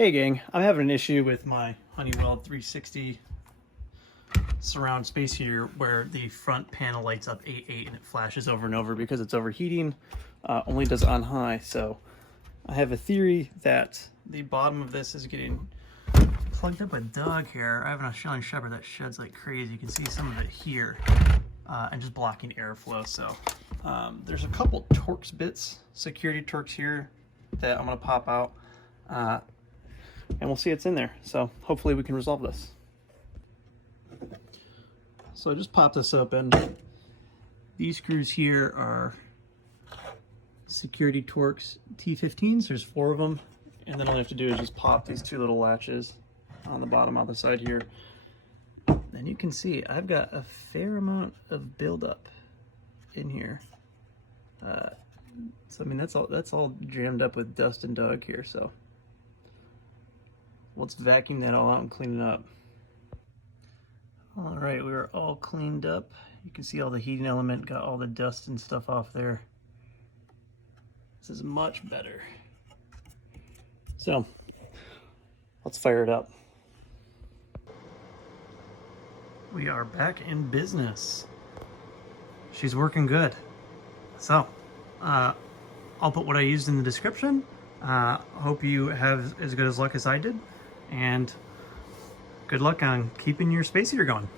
Hey gang, I'm having an issue with my Honeywell 360 surround space heater where the front panel lights up 8.8 and it flashes over and over because it's overheating, only does on high. So I have a theory that the bottom of this is getting plugged up with dog hair. I have an Australian Shepherd that sheds like crazy. You can see some of it here and just blocking airflow. So there's a couple Torx bits, Security Torx here that I'm gonna pop out. And we'll see it's in there. So hopefully we can resolve this. So I just popped this open. These screws here are Security Torx T15s. There's 4 of them. And then all you have to do is just pop these 2 little latches on the bottom on the side here. And you can see I've got a fair amount of buildup in here. So I mean that's all jammed up with dust and dog here. So let's vacuum that all out and clean it up. All right, we are all cleaned up. You can see all the heating element, got all the dust and stuff off there. This is much better. So let's fire it up. We are back in business. She's working good. So I'll put what I used in the description. Hope you have as good as luck as I did. And good luck on keeping your space heater going.